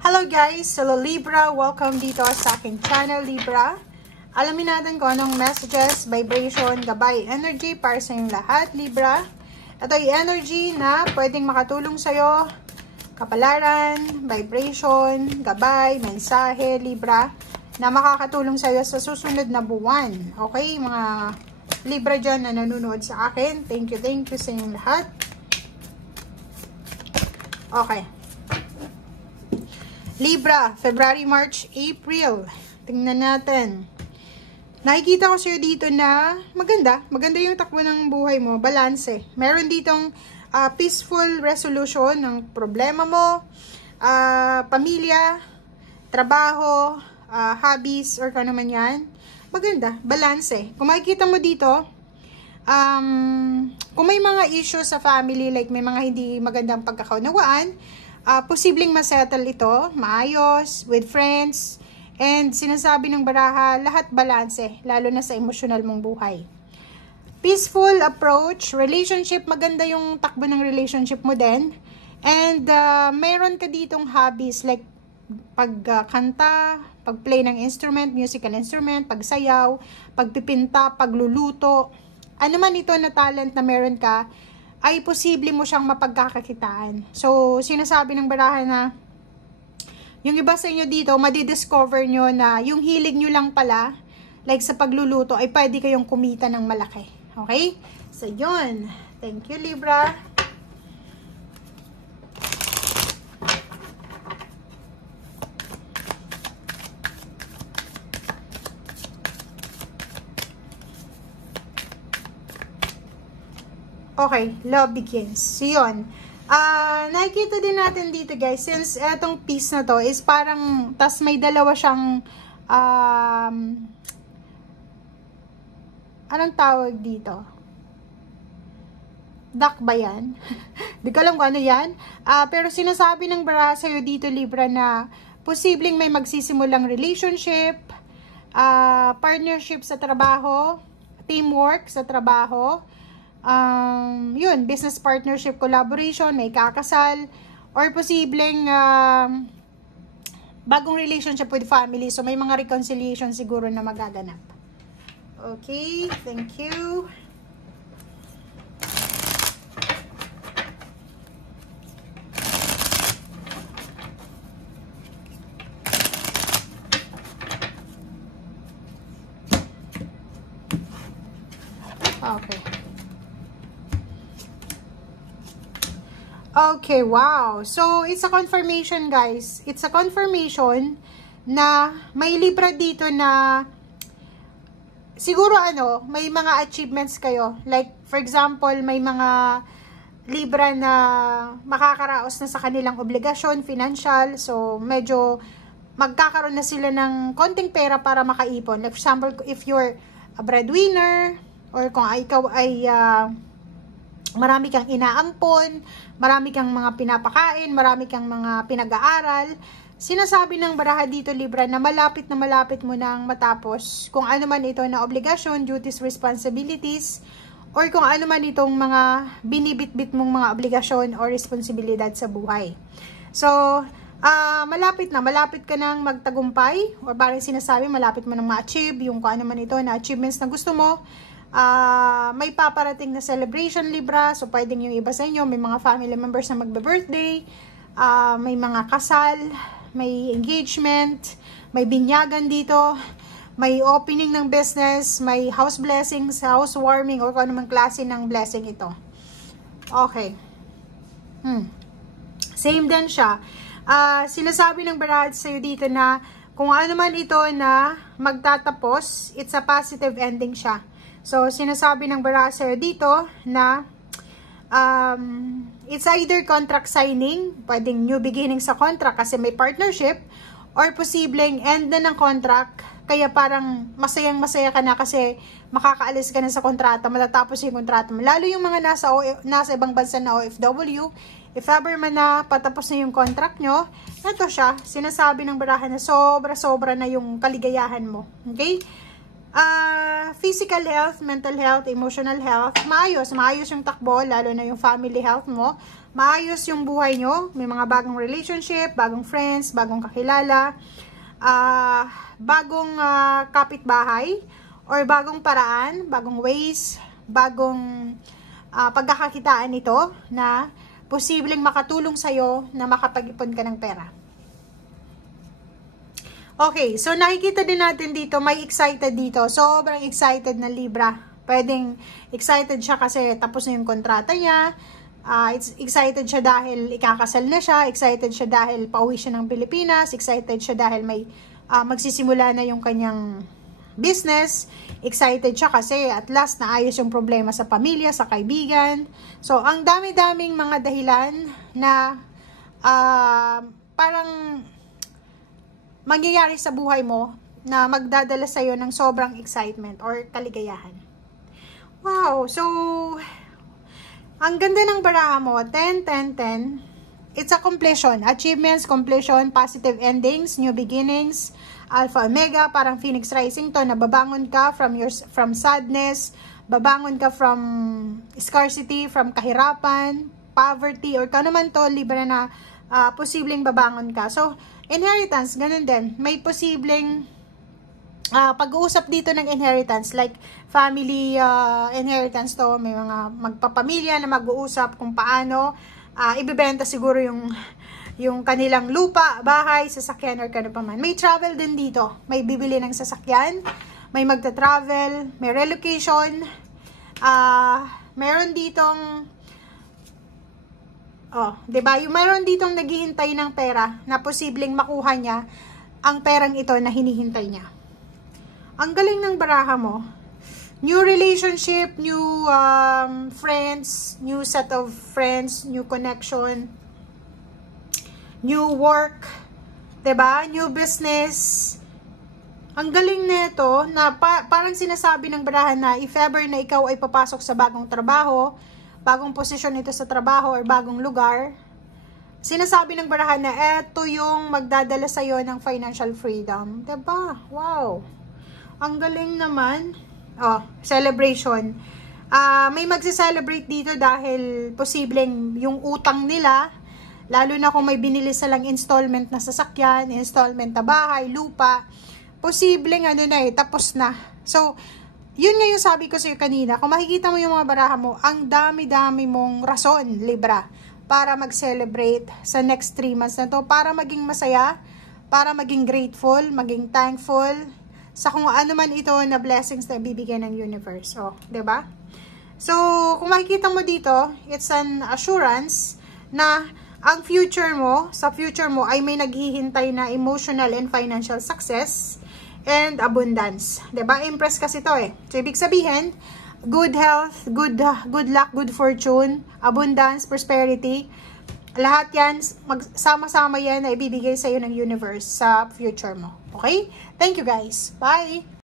Hello guys! Hello Libra! Welcome dito sa aking channel Libra. Alamin natin kung anong messages, vibration, gabay, energy para sa inyong lahat Libra. Ito ay energy na pwedeng makatulong sa'yo. Kapalaran, vibration, gabay, mensahe Libra na makakatulong sa'yo sa susunod na buwan. Okay mga Libra dyan na nanonood sa akin. Thank you sa inyong lahat. Okay. Libra, February, March, April. Tingnan natin. Nakikita ko sa'yo dito na maganda yung takbo ng buhay mo, balanse. Meron ditong peaceful resolution ng problema mo, pamilya, trabaho, hobbies, or kano man yan. Maganda, balanse. Kung makikita mo dito, kung may mga issues sa family, like may mga hindi magandang pagkakaunawaan, posibleng masettle ito, maayos, with friends, and sinasabi ng baraha, lahat balanse, lalo na sa emosyonal mong buhay. Peaceful approach, relationship, maganda yung takbo ng relationship mo din, and mayroon ka ditong hobbies, like pagkanta, pagplay ng instrument, musical instrument, pagsayaw, pagpipinta, pagluluto, ano man ito na talent na meron ka, ay posible mo siyang mapagkakakitaan. So, sinasabi ng baraha na yung iba sa inyo dito, madidiscover nyo na yung hilig nyo lang pala, like sa pagluluto, ay pwede kayong kumita ng malaki. Okay? So, yun. Thank you, Libra. Okay, love begins. So, yun. Nakikita din natin dito, guys, since etong piece na to is parang, tas may dalawa siyang, anong tawag dito? Duck ba yan? Di ko alam kung ano yan. Pero sinasabi ng baraha sa'yo dito, Libra, na posibleng may magsisimulang relationship, partnership sa trabaho, teamwork sa trabaho, yun, business partnership, collaboration, may kakasal, or posibleng bagong relationship with family. So, may mga reconciliation siguro na magaganap. Okay, thank you. Okay. Okay, wow. So, it's a confirmation, guys. It's a confirmation na may Libra dito na siguro may mga achievements kayo. Like, for example, may mga Libra na makakaraos na sa kanilang obligasyon, financial. So, medyo magkakaroon na sila ng konting pera para makaipon. Like, for example, if you're a breadwinner, or kung ikaw ay marami kang inaampon, marami kang mga pinapakain, marami kang mga pinag-aaral. Sinasabi ng baraha dito, Libra, na malapit mo nang matapos kung ano man ito na obligasyon, duties, responsibilities, or kung ano man itong mga binibit-bit mong mga obligasyon o responsibilidad sa buhay. So, malapit ka nang magtagumpay, or parang sinasabi, malapit mo nang ma-achieve yung kung ano man ito na achievements na gusto mo. May paparating na celebration, Libra. So, pwedeng yung iba sa inyo, may mga family members na magbe-birthday, may mga kasal, may engagement, may binyagan dito, may opening ng business, may house blessings, housewarming, or kung anumang klase ng blessing ito. Okay. Same din siya. Sinasabi ng baraha sa'yo dito na kung ano man ito na magtatapos, it's a positive ending siya. So, sinasabi ng baraha sa'yo dito na it's either contract signing, pwedeng new beginning sa contract kasi may partnership, or posibleng end na ng contract, kaya parang masayang-masaya ka na kasi makakaalis ka na sa kontrata, matatapos yung kontrata mo. Lalo yung mga nasa ibang bansa na OFW, if ever man na patapos na yung contract nyo, ito siya, sinasabi ng baraha na sobra-sobra na yung kaligayahan mo. Okay? Physical health, mental health, emotional health, maayos yung takbo, lalo na yung family health mo, maayos yung buhay nyo, may mga bagong relationship, bagong friends, bagong kakilala, bagong kapitbahay, or bagong paraan, bagong ways, bagong pagkakakitaan ito na posibleng makatulong sa'yo na makapag-ipon ka ng pera. Okay, so nakikita din natin dito, may excited dito. Sobrang excited na Libra. Pwedeng excited siya kasi tapos na yung kontrata niya. Excited siya dahil ikakasal na siya. Excited siya dahil pauwi siya ng Pilipinas. Excited siya dahil may magsisimula na yung kanyang business. Excited siya kasi at last naayos yung problema sa pamilya, sa kaibigan. So, ang dami-daming mga dahilan na parang mangyayari sa buhay mo na magdadala sa'yo ng sobrang excitement or kaligayahan. Wow! So, ang ganda ng baraha mo, 10, 10, 10. It's a completion. Achievements, completion, positive endings, new beginnings, Alpha Omega, parang Phoenix Rising to, nababangon ka from sadness, babangon ka from scarcity, from kahirapan, poverty, or kano man to, libre na posibleng babangon ka. So, inheritance, ganun din. May posibleng pag-uusap dito ng inheritance, like family inheritance to, may mga magpapamilya na mag-uusap kung paano ibebenta siguro yung kanilang lupa, bahay, sasakyan, or kano pa man. May travel din dito. May bibili ng sasakyan, may magta-travel, may relocation, meron ditong diba? Yung meron ditong naghihintay ng pera na posibleng makuha niya ang perang ito na hinihintay niya. Ang galing ng baraha mo. New relationship, new friends, new set of friends, new connection, new work, diba? New business. Ang galing nito na parang sinasabi ng baraha na if ever na ikaw ay papasok sa bagong trabaho, bagong posisyon ito sa trabaho or bagong lugar, sinasabi ng baraha na eto yung magdadala sa'yo ng financial freedom. Diba? Wow! Ang galing naman. Celebration. May magse-celebrate dito dahil posibleng yung utang nila, lalo na kung may binili silang installment na sasakyan, installment na bahay, lupa, posibleng tapos na. So, yun nga yung sabi ko sa'yo kanina, kung makikita mo yung mga baraha mo, ang dami-dami mong rason, Libra, para mag-celebrate sa next 3 months na to, para maging masaya, para maging grateful, maging thankful, sa kung ano man ito na blessings na bibigyan ng universe. Diba? So, kung makikita mo dito, it's an assurance na ang future mo, sa future mo ay may naghihintay na emotional and financial success and abundance. Diba? Impress kasi to eh. So, ibig sabihin, good health, good luck, good fortune, abundance, prosperity, lahat yan, magsama-sama yan na ibibigay sa'yo ng universe sa future mo. Okay? Thank you guys. Bye!